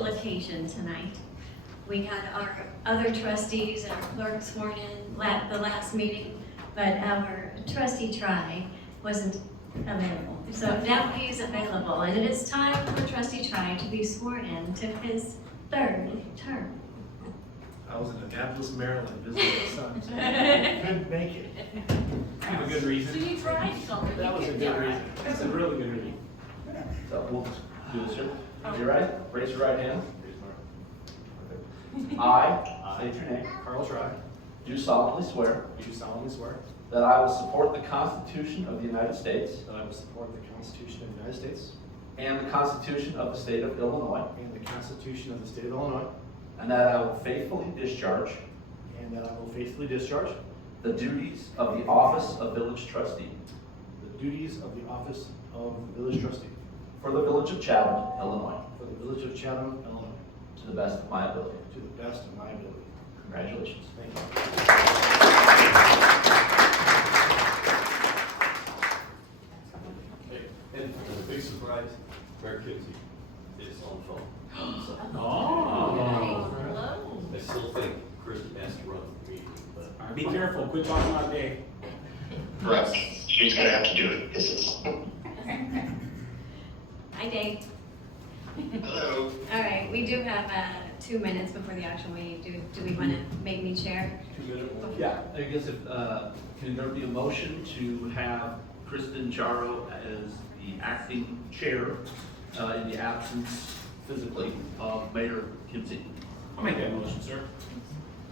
special occasion tonight. We had our other trustees and our clerk sworn in the last meeting, but our trustee Try wasn't available. So now he's available, and it is time for trustee Try to be sworn in to his third term. I was in Annapolis, Maryland, visiting my son, so I couldn't make it. I have a good reason. So you tried something. That was a good reason. That's a really good reason. So we'll just do this here. You ready? Raise your right hand. I, state your name, Carl Try, do solemnly swear do solemnly swear that I will support the Constitution of the United States that I will support the Constitution of the United States and the Constitution of the State of Illinois, and the Constitution of the State of Illinois, and that I will faithfully discharge and that I will faithfully discharge the duties of the office of village trustee the duties of the office of village trustee for the village of Chatham, Illinois, for the village of Chatham, Illinois, to the best of my ability. to the best of my ability. Congratulations. Thank you. Hey, and as a big surprise, Mayor Kinsey is on the phone. So, Hello. I still think Kristen has to run the meeting, but Be careful, quit talking about Dave. Correct. She's gonna have to do it. This is. Hi, Dave. Hello. All right, we do have 2 minutes before the actual meeting. Do we want to make me chair? 2 minute one. Yeah, I guess if, can there be a motion to have Kristen Charo as the acting chair in the absence physically of Mayor Kimsey? I'll make that motion, sir.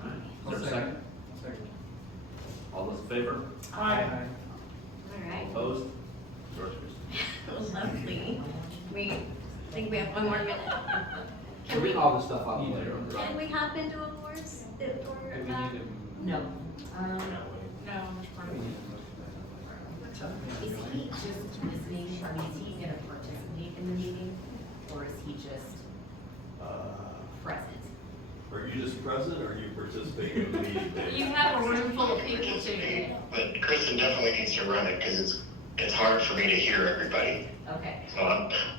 All right, is there a second? Second. All those in favor? Aye. All right. Opposed? George Kristen. Lovely. We think we have 1 more minute. Can we all this stuff out later? Can we hop into awards? No. No. Is he just listening, I mean, is he gonna participate in the meeting, or is he just present? Are you just present or are you participating in the meeting? You have a room full of people too. Participate, but Kristen definitely needs to run it because it's hard for me to hear everybody. Okay, So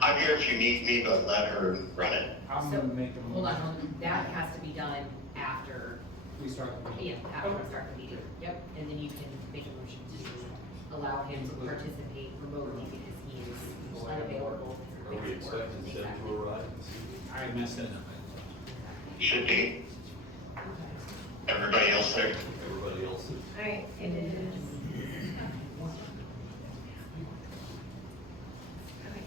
I'm here if you need me, but let her run it. I'm So, gonna make a hold motion. on, that has to be done after, We start the meeting. yeah, after we start the meeting, yep, and then you can make a motion to allow him to participate remotely because he is unavailable. Are we expecting Seth to arrive? I messed it up. Should be. Everybody else there? Everybody else is. All right, it is. Okay.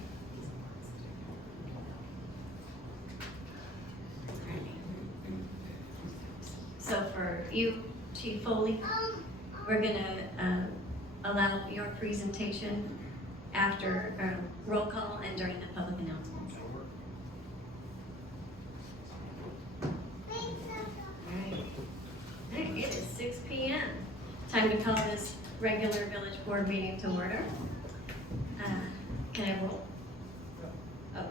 So for you, Chief Foley, we're gonna allow your presentation after roll call and during the public announcements. All right, it is 6 p.m. Time to call this regular village board meeting to order. Can I roll? Oh,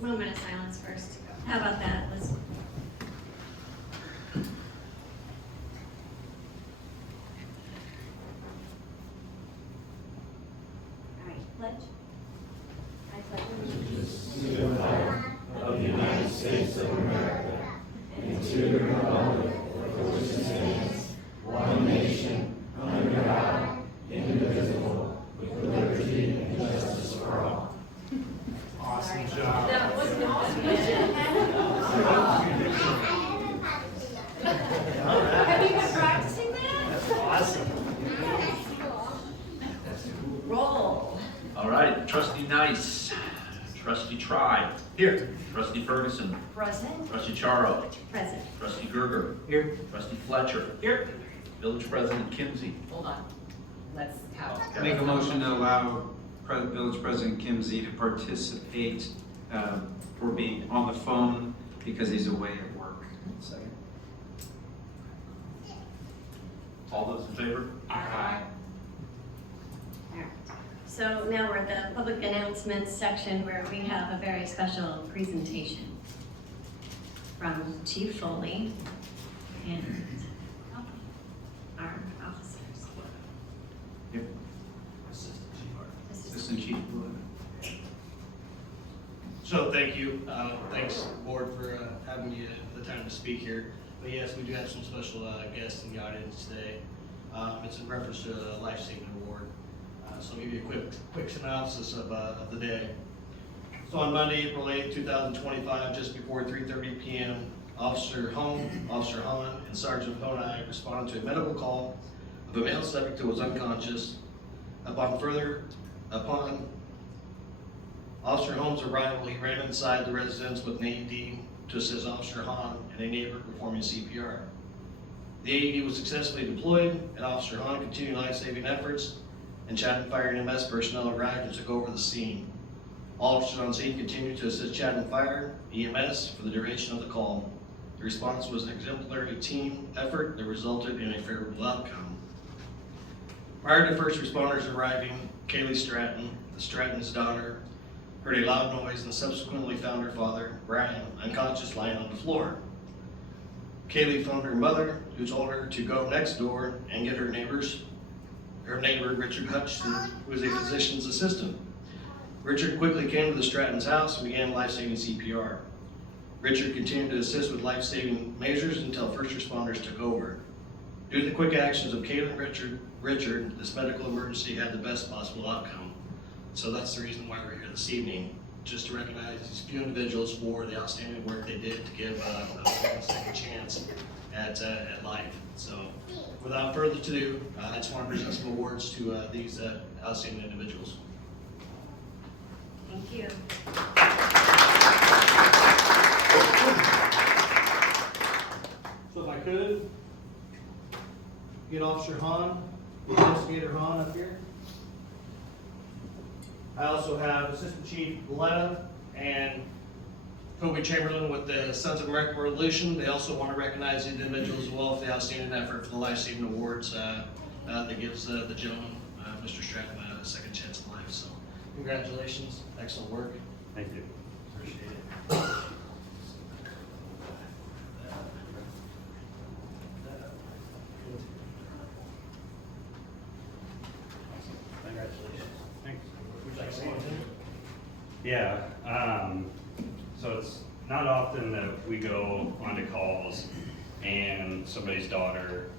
moment of silence first. How about that? Let's. All right, pledge. I pledge allegiance To the flag of the United States of America and to the republic for which it stands, one nation, under God, indivisible, with liberty and justice for all. Awesome job. That was awesome. Have you been practicing that? That's awesome. roll. All right, trustee Nice, trustee Try, Here. trustee Ferguson, Present. trustee Charo, Present. trustee Gerger, Here. trustee Fletcher, Here. village president Kimsey. Hold on, let's have. Make a motion to allow Village President Kim Z to participate for being on the phone because he's away at work. Second. All those in favor? Aye. All right. So now we're at the public announcements section where we have a very special presentation from Chief Foley and our officers. Here. Assistant Chief. This is- Blue. So thank you. Thanks, board, for having me the time to speak here. But yes, we do have some special guests in the audience today. It's in reference to a life-saving award. So I'll give you a quick synopsis of the day. So on Monday, April 8, 2025, just before 3:30 p.m., Officer Hahn, and Sergeant Ponai responded to a medical call of a male subject who was unconscious. Upon Officer Holmes' arrival, he ran inside the residence with an AED to assist Officer Hahn and a neighbor performing CPR. The AED was successfully deployed, and Officer Hahn continued life-saving efforts, and Chatham Fire and EMS personnel arrived and took over the scene. All officers on scene continued to assist Chatham Fire, EMS, for the duration of the call. The response was an exemplary team effort that resulted in a favorable outcome. Prior to first responders arriving, Kaylee Stratton, the Stratton's daughter, heard a loud noise and subsequently found her father, Brian, unconscious lying on the floor. Kaylee phoned her mother, who told her to go next door and get her neighbor, Richard Hutchinson, who was a physician's assistant. Richard quickly came to the Stratton's house and began life-saving CPR. Richard continued to assist with life-saving measures until first responders took over. Due to the quick actions of Kaylee and Richard, this medical emergency had the best possible outcome. So that's the reason why we're here this evening, just to recognize these few individuals for the outstanding work they did to give a second chance at life. So without further ado, I just want to present some awards to these outstanding individuals. Thank you. So if I could, get Officer Hahn, Investigator Hahn up here. I also have Assistant Chief Letta and Toby Chamberlain with the Sons of American Revolution. They also want to recognize the individuals as well for the outstanding effort for the life-saving awards that gives the gentleman, Mr. Stratton, a second chance at life. So congratulations, excellent work. Thank you. Appreciate it. Congratulations. Thanks. Would you like to say anything? Yeah, so it's not often that we go onto calls and somebody's daughter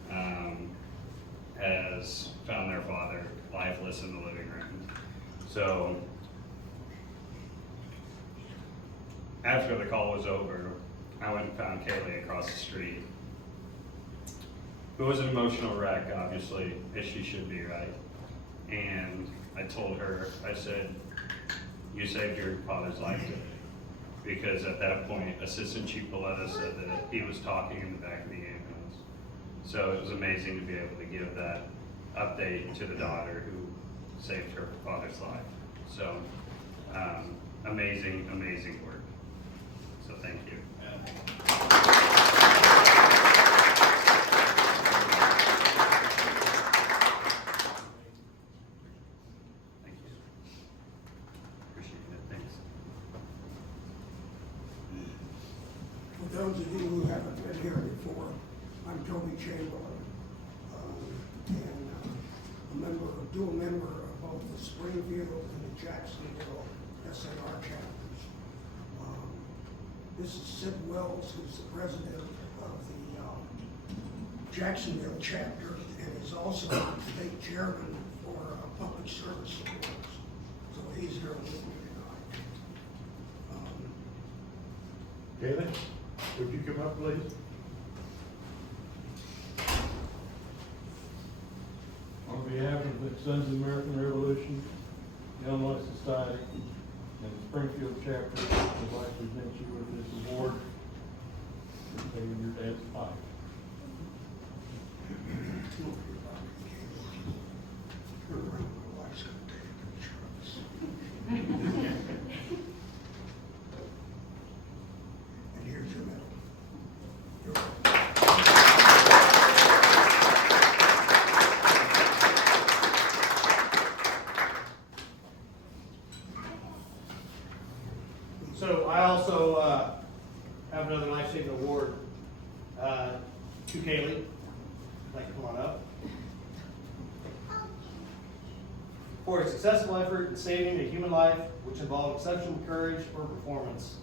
has found their father lifeless in the living room. So after the call was over, I went and found Kaylee across the street, who was an emotional wreck, obviously, as she should be, right? And I told her, I said, you saved your father's life today. Because at that point, Assistant Chief Valletta said that he was talking in the back of the ambulance. So it was amazing to be able to give that update to the daughter who saved her father's life. So amazing, amazing work. So thank you. For those of you who haven't been here before, I'm Toby Chamberlain, and a dual member of both the Springfield and the Jacksonville SAR chapters. This is Sid Wells, who's the president of the Jacksonville chapter, and is also the state chairman for Public Service Awards. So he's here with me tonight. Kaylee, would you come up, please? On behalf of the Sons of American Revolution, Illinois Society, and the Springfield chapter, I'd like to present you with this award for saving your dad's life. Turn around, my wife's gonna take a picture of us. And here's your medal. You're welcome. So I also have another life-saving award to Kaylee. I'd like to come on up. for a successful effort in saving a human life, which involved exceptional courage or performance.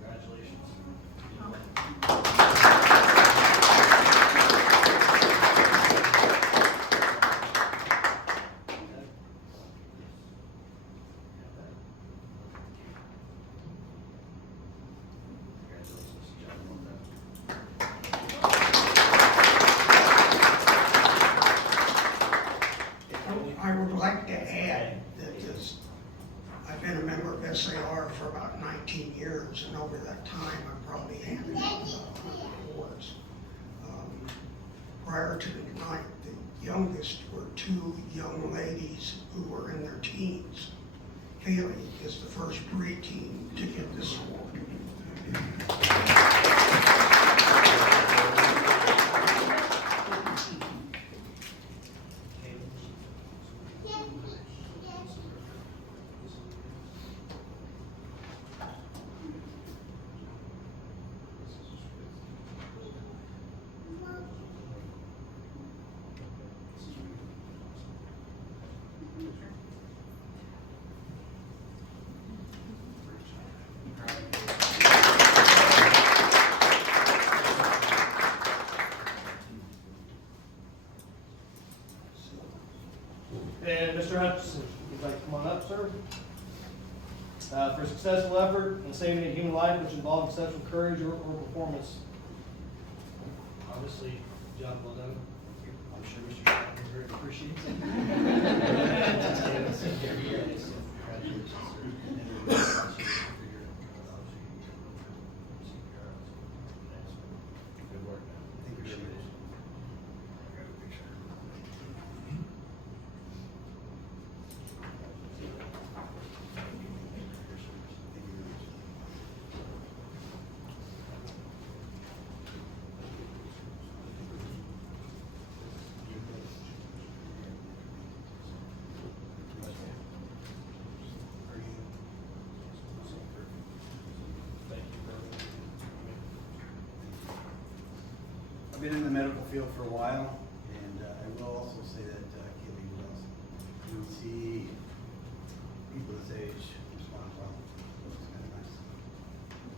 Congratulations. I would like to add that I've been a member of SAR for about 19 years, and over that time, I've probably handed out about 100 awards. Prior to tonight, the youngest were two young ladies who were in their teens. Kaylee is the first preteen to get this award. And Mr. Hutchinson, if you'd like to come on up, sir. For a successful effort in saving a human life, which involved exceptional courage or performance. Obviously, job well done. I'm sure Mr. Shotton very appreciates it. Good work. Appreciate it. I've been in the medical field for a while, and I will also say that Kaylee would also, you don't see people this age respond well. So it's kind of nice.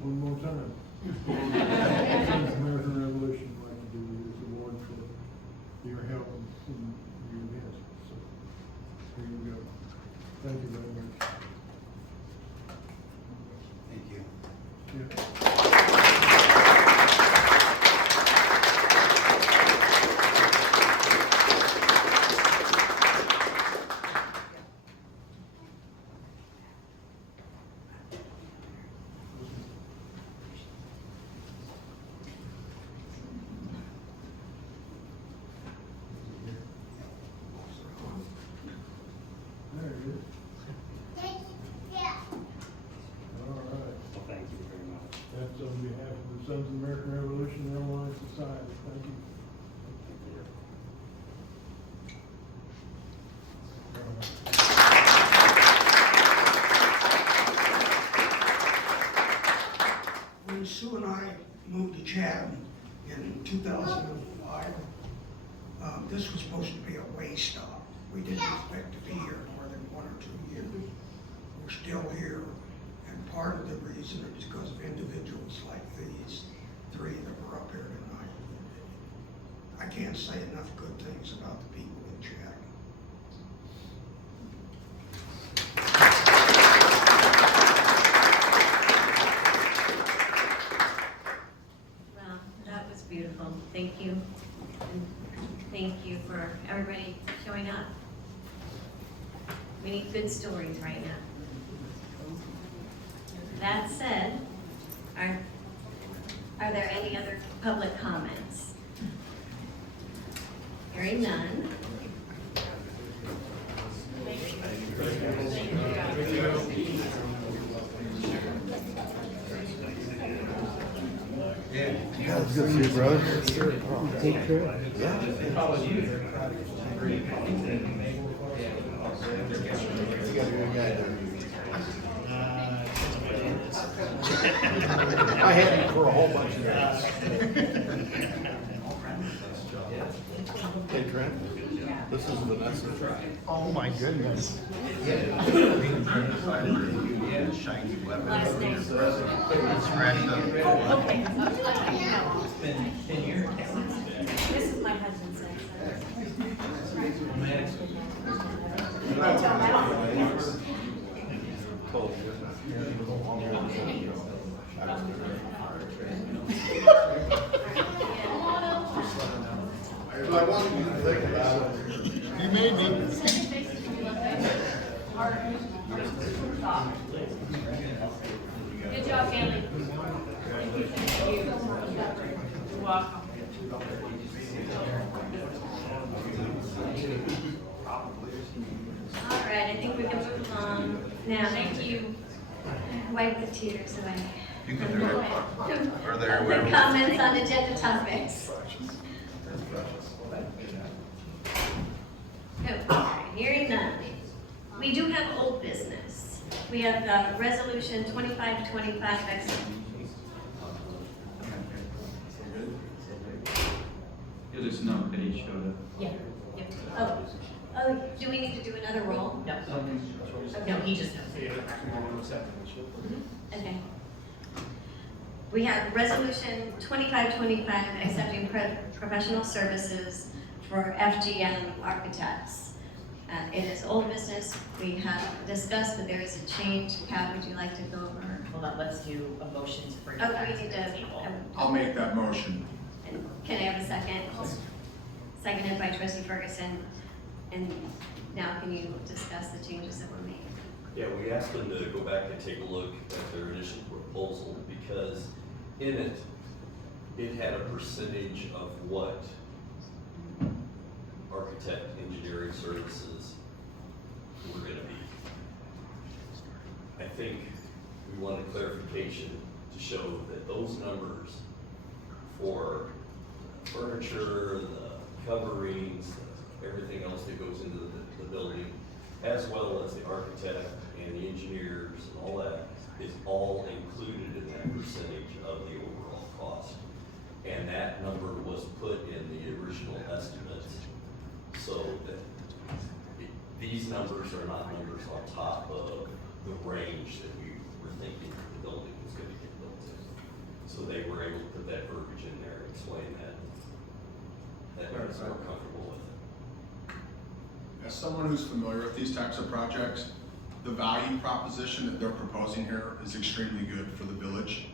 One more time. Sons of American Revolution would like to do this award for your help in your event. So, here you go. Thank you very much. Thank you. Yeah. There it is. All right. Well, thank you very much. That's on behalf of the Sons of American Revolution Railway Society. Thank you. When Sue and I moved to Chatham in 2005, this was supposed to be a way stop. We didn't expect to be here more than 1 or 2 years. We're still here, and part of the reason is because of individuals like these three that were up here tonight. I can't say enough good things about the people in Chatham. Well, that was beautiful. Thank you. And thank you for everybody showing up. We need good stories right now. That said, are there any other public comments? Hearing none. Yeah, it's good to see you, brother. Take care. Yeah. I had him for a whole bunch of years. Hey, Trent. This is Vanessa. Oh my goodness. Last name. Oh, okay. This is my husband's name. I wanted you to think about it. You made me. Good job, Kelly. You're welcome. All right, I think we can move along. Now, thank you. Wipe the tears away. You can do it. Are there The comments on agenda topics. Okay, hearing none. We do have old business. We have resolution 2525. You'll just know that he showed up. Yeah. Oh, do we need to do another roll? No. No, he just knows. Okay. We have resolution 2525 accepting professional services for FGM Architects. It is old business. We have discussed that there is a change. Pat, would you like to go over? Hold on, let's do a motion to bring it Oh, back we to need the to. table. I'll make that motion. And can I have a second? Seconded by trustee Ferguson. And now can you discuss the changes that were made? Yeah, we asked them to go back and take a look at their initial proposal because in it, it had a percentage of what architect engineering services were gonna be. I think we wanted clarification to show that those numbers for furniture, the coverings, everything else that goes into the building, as well as the architect and the engineers and all that, is all included in that percentage of the overall cost. And that number was put in the original estimates, so that these numbers are not numbers on top of the range that we were thinking the building was gonna get built in. So they were able to put that verbiage in there and explain that. That makes us more comfortable with it. As someone who's familiar with these types of projects, the value proposition that they're proposing here is extremely good for the village.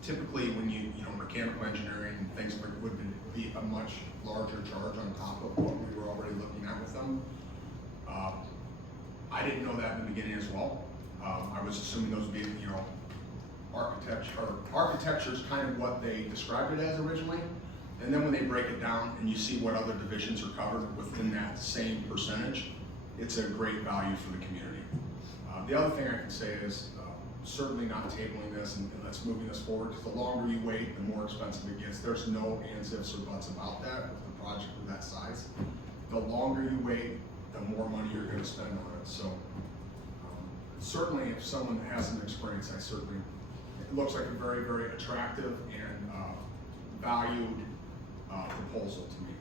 Typically, when you mechanical engineering, things would be a much larger charge on top of what we were already looking at with them. I didn't know that in the beginning as well. I was assuming those would be, architecture is kind of what they described it as originally. And then when they break it down and you see what other divisions are covered within that same percentage, it's a great value for the community. The other thing I can say is certainly not tabling this and let's moving this forward, because the longer you wait, the more expensive it gets. There's no ands, ifs, or buts about that with the project of that size. The longer you wait, the more money you're going to spend on it. So certainly if someone has an experience, it looks like a very, very attractive and valued proposal to me.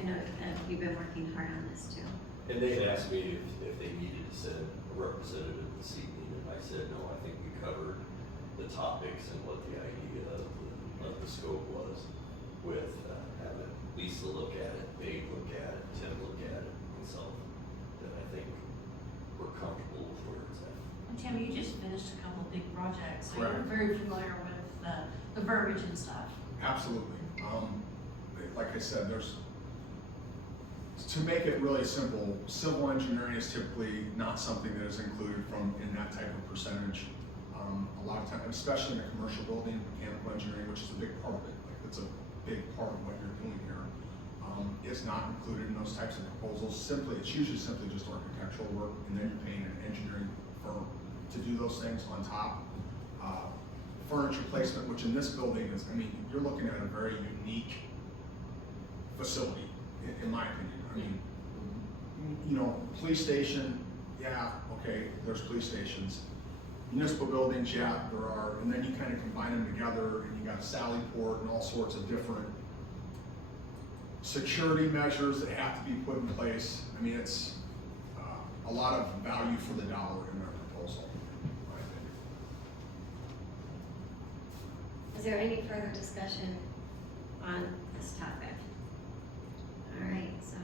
I know you've been working hard on this too. And they had asked me if they needed to send a representative this evening, and I said, no, I think we covered the topics and what the idea of the scope was with having Lisa look at it, Dave look at it, Tim look at it, myself, that I think we're comfortable with where it's at. And Tim, you just finished a couple of big projects, so Correct. you're very familiar with the verbiage and stuff. Absolutely. Like I said, to make it really simple, civil engineering is typically not something that is included in that type of percentage. A lot of times, especially in a commercial building, mechanical engineering, which is a big part of it, like that's a big part of what you're doing here, is not included in those types of proposals. It's usually simply just architectural work, and then you're paying an engineering firm to do those things on top. Furniture placement, which in this building is, you're looking at a very unique facility, in my opinion. Police station, yeah, okay, there's police stations. Municipal buildings, yeah, there are, and then you kind of combine them together, and you got Sallyport and all sorts of different security measures that have to be put in place. I mean, it's a lot of value for the dollar in their proposal, I think. Is there any further discussion on this topic? All right, so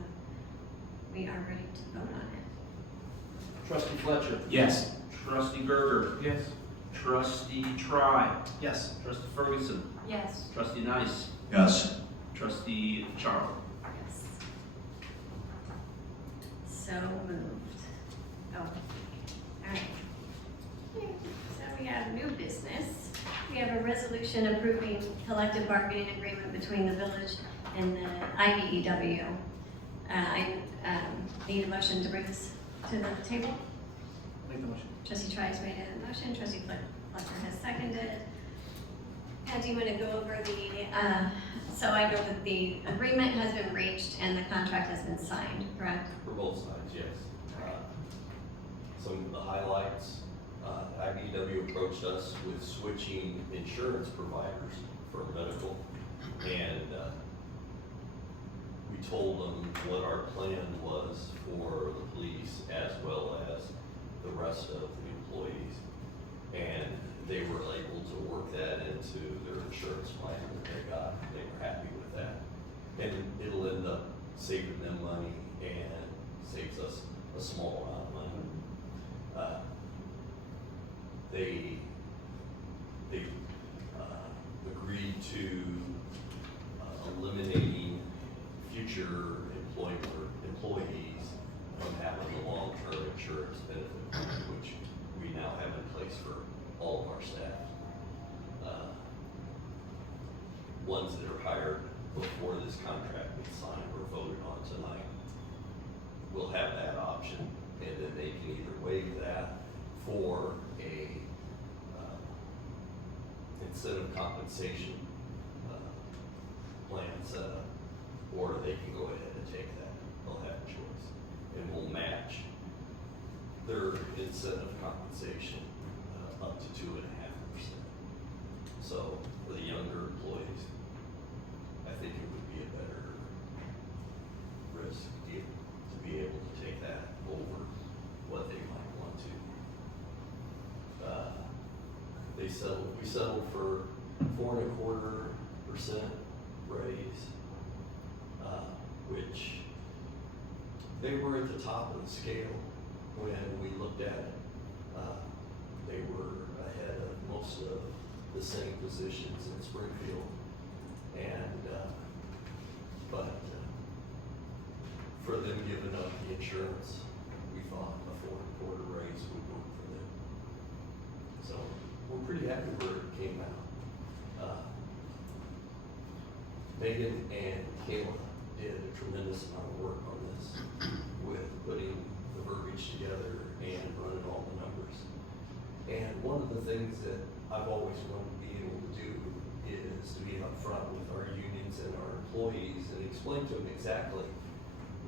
we are ready to vote on it. Trustee Fletcher. Yes. Trustee Berger. Yes. Trustee Try. Yes. Trustee Ferguson. Yes. Trustee Nice. Yes. Trustee Charles. Yes. So moved. Oh, all right. So we have new business. We have a resolution approving collective bargaining agreement between the village and the IBEW. I need a motion to bring this to the table. Make the motion. Trustee Trice made a motion, trustee Fletcher has seconded. Pat, do you want to go over the, so I know that the agreement has been reached and the contract has been signed, correct? For both sides, yes. Some of the highlights, IBEW approached us with switching insurance providers for medical, and we told them what our plan was for the police as well as the rest of the employees. And they were able to work that into their insurance plan that they got. They were happy with that. And it'll end up saving them money and saves us a small amount of money. They agreed to eliminating future employees from having the long-term insurance benefit plan, which we now have in place for all of our staff. Ones that are hired before this contract gets signed or voted on tonight will have that option, and then they can either waive that for a incentive compensation plan setup, or they can go ahead and take that. They'll have a choice, and we'll match their incentive compensation up to 2.5%. So for the younger employees, I think it would be a better risk deal to be able to take that over what they might want to. We settled for 4.25% raise, which they were at the top of the scale when we looked at it. They were ahead of most of the same positions in Springfield, and but for them giving up the insurance, we thought a 4.25% raise would work for them. So we're pretty happy where it came out. Megan and Kayla did a tremendous amount of work on this with putting the verbiage together and running all the numbers. And one of the things that I've always wanted to be able to do is to be upfront with our unions and our employees and explain to them exactly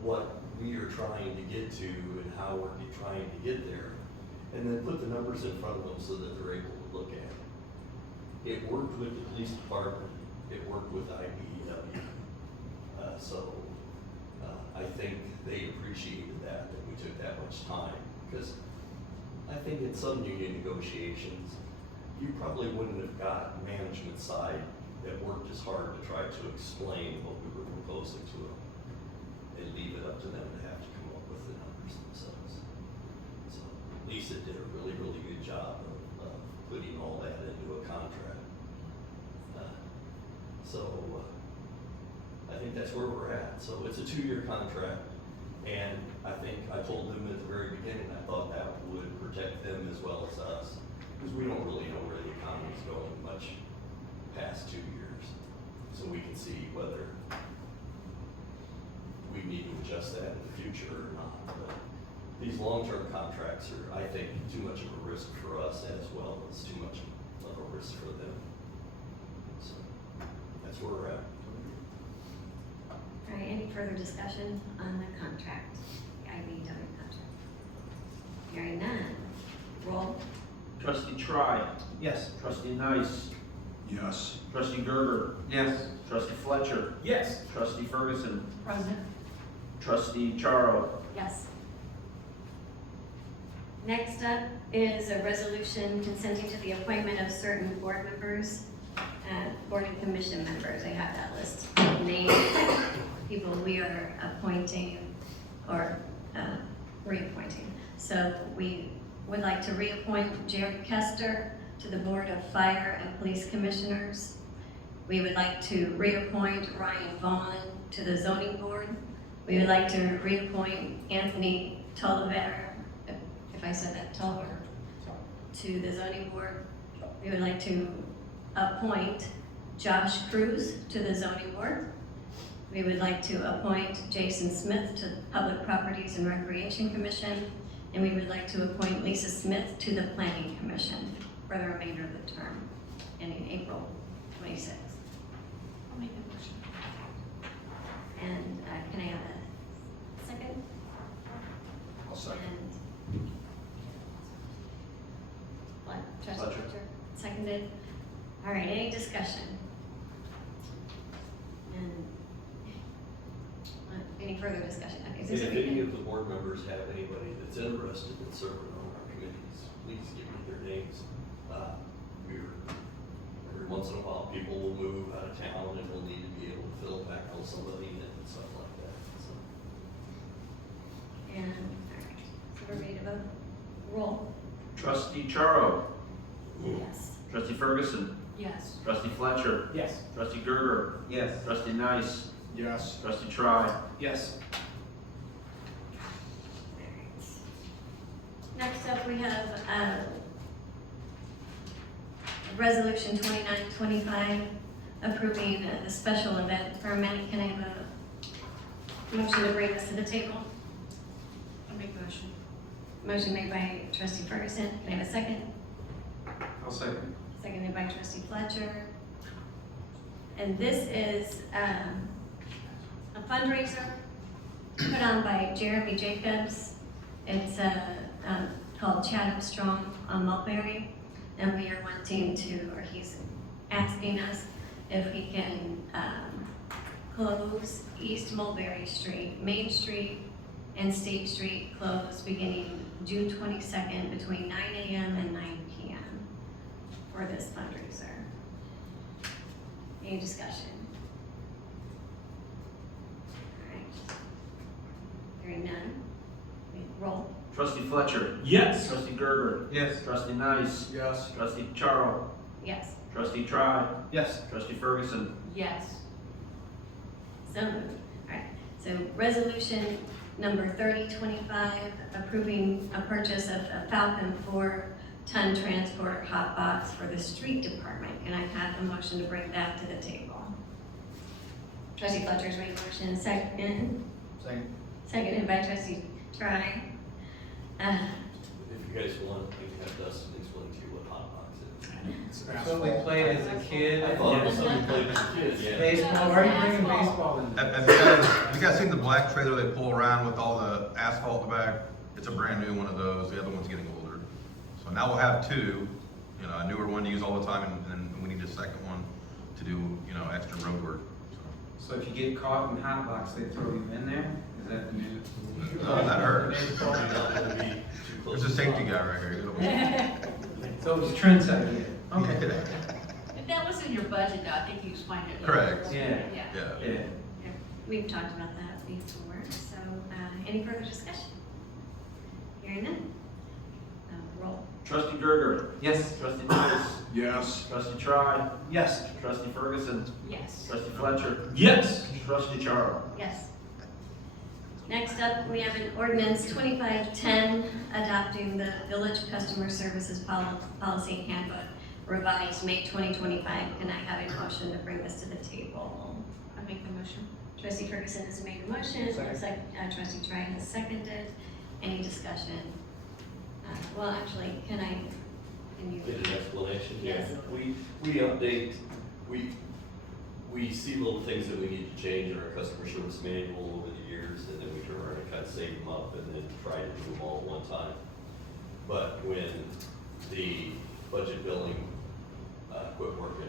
what we are trying to get to and how we're trying to get there, and then put the numbers in front of them so that they're able to look at it. It worked with the police department, it worked with IBEW. I think they appreciated that we took that much time, because I think in some union negotiations, you probably wouldn't have got management side that worked as hard to try to explain what we were proposing to them and leave it up to them to have to come up with the numbers themselves. So Lisa did a really, really good job of putting all that into a contract. I think that's where we're at. So it's a 2-year contract, and I think I told them at the very beginning, I thought that would protect them as well as us, because we don't really know where the economy's going much past 2 years. So we can see whether we need to adjust that in the future or not. But these long-term contracts are, I think, too much of a risk for us as well as too much of a risk for them. So that's where we're at. All right, any further discussion on the contract, the IBEW contract? Hearing none. Roll. Trustee Try. Yes. Trustee Nice. Yes. Trustee Gerger. Yes. Trustee Fletcher. Yes. Trustee Ferguson. Present. Trustee Charo. Yes. Next up is a resolution consenting to the appointment of certain board members, board and commission members. I have that list of names, people we are appointing or reappointing. So we would like to reappoint Jerry Kester to the Board of Fire and Police Commissioners. We would like to reappoint Ryan Vaughn to the Zoning Board. We would like to reappoint Anthony Tolliver, if I said that, Tolliver, to the Zoning Board. We would like to appoint Josh Cruz to the Zoning Board. We would like to appoint Jason Smith to the Public Properties and Recreation Commission. And we would like to appoint Lisa Smith to the Planning Commission for the remainder of the term, ending April 26th. I'll make the motion. And can I have a second? I'll second. And what, Trustee Fletcher. Fletcher? Seconded. All right, any discussion? And any further discussion? Okay, is And there if any something? of the board members have anybody that's interested in serving on our committees, please give me their names. Every once in a while, people will move out of town and we'll need to be able to fill back on somebody and stuff like that, so. And, all right, so we're ready to vote. Roll. Trustee Charo. Yes. Trustee Ferguson. Yes. Trustee Fletcher. Yes. Trustee Gerger. Yes. Trustee Nice. Yes. Trustee Try. Yes. Next up, we have Resolution 2925, approving the special event permit. Can I have a motion to bring this to the table? I'll make the motion. Motion made by Trustee Ferguson. Can I have a second? I'll second. Seconded by Trustee Fletcher. And this is a fundraiser put on by Jeremy Jacobs. It's called Chatham Strong on Mulberry. And we are wanting to, or he's asking us if we can close East Mulberry Street, Main Street, and State Street closed beginning June 22nd between 9 a.m. and 9 p.m. for this fundraiser. Any discussion? All right. Hearing none. We roll. Trustee Fletcher. Yes. Trustee Gerger. Yes. Trustee Nice. Yes. Trustee Charo. Yes. Trustee Try. Yes. Trustee Ferguson. Yes. So moved. All right. So resolution number 3025, approving a purchase of a Falcon 4-ton transport hot box for the street department. And I have a motion to bring that to the table. Trustee Fletcher's made a motion, second. Seconded by Trustee Try. If you guys want, I can have Dustin explain to you what hot box is. That's what we played as a kid. I thought it was something played as a kid, yeah. Baseball, why are you bringing baseball in? Have you guys seen the black trailer they pull around with all the asphalt in the back? It's a brand new one of those, the other one's getting older. So now we'll have two, you know, a newer one to use all the time, and then we need a second one to do, you know, extra road work. So if you get caught in hot box, they throw you in there? Is that the new? That hurts. You're not gonna be too close. There's a safety guy right here. So it was trend setting. Okay. If that was in your budget, though, I think you explained it. Correct. Yeah. Yeah. Yeah. Yeah. Yeah, we've talked about that before, so any further discussion? Hearing none. Roll. Trustee Gerger. Yes. Trustee Nice. Yes. Trustee Try. Yes. Trustee Ferguson. Yes. Trustee Fletcher. Yes. Trustee Charo. Yes. Next up, we have an ordinance 2510 adopting the Village Customer Services Policy Handbook revised May 2025. Can I have a motion to bring this to the table? I make the motion. Trustee Ferguson has made a motion. Looks like Trustee Try has seconded. Any discussion? Well, actually, can you? Get an explanation? Yes. We update, we see little things that we need to change in our customer service manual over the years, and then we turn around and kind of save them up and then try to do them all at one time. But when the budget billing quit working,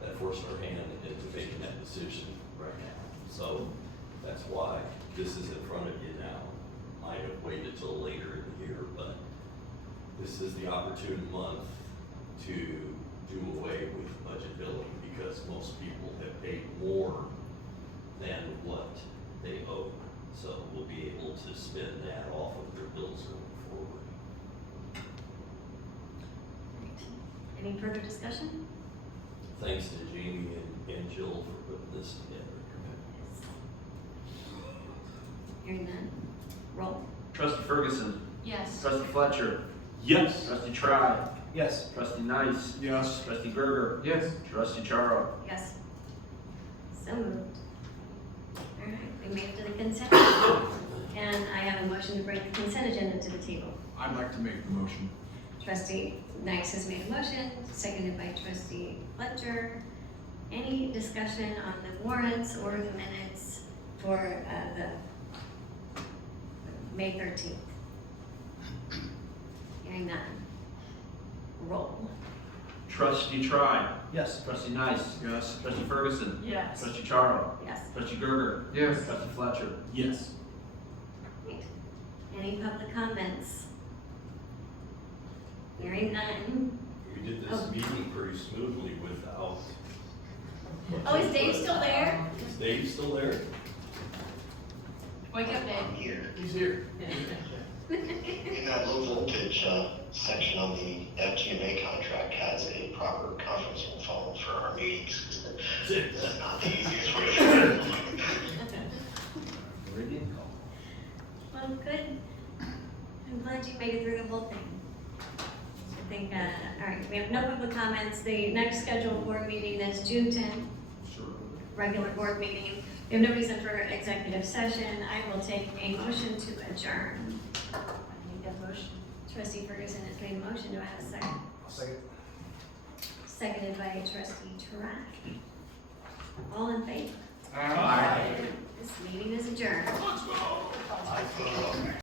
that forced our hand into making that decision right now. So that's why this is in front of you now. Might have waited till later in the year, but this is the opportune month to do away with budget billing because most people have paid more than what they owe. So we'll be able to spend that off of their bills going forward. Any further discussion? Thanks to Jamie and Jill for putting this together. Hearing none, roll. Trustee Ferguson. Yes. Trustee Fletcher. Yes. Trustee Tribe. Yes. Trustee Nice. Yes. Trustee Gerger. Yes. Trustee Charo. Yes. So moved. All right, we made it to the consent. And I have a motion to bring the consent agenda to the table. I'd like to make the motion. Trustee Nice has made a motion, seconded by trustee Fletcher. Any discussion on the warrants or the minutes for the May 13th? Hearing none. Roll. Trustee Tribe. Yes. Trustee Nice. Yes. Trustee Ferguson. Yes. Trustee Charo. Yes. Trustee Gerger. Yes. Trustee Fletcher. Yes. Great. Any public comments? Hearing none. We did this Oh. meeting pretty smoothly without. Oh, is Dave still there? Is Dave still there? Wake up, I'm Dave. here. He's here. In that low voltage section on the FGMA contract has a proper conferencing phone for our meetings. That's not the easiest way to Well, good. I'm glad you made it through the whole thing. I think, all right, we have no public comments. The next scheduled board meeting is June 10th. Sure. Regular board meeting. We have no reason for executive session. I will take a motion to adjourn. I need that motion. Trustee Ferguson has made a motion. Do I have a second? I'll second. Seconded by trustee Track. All in favor? Aye. This meeting is adjourned. Let's go.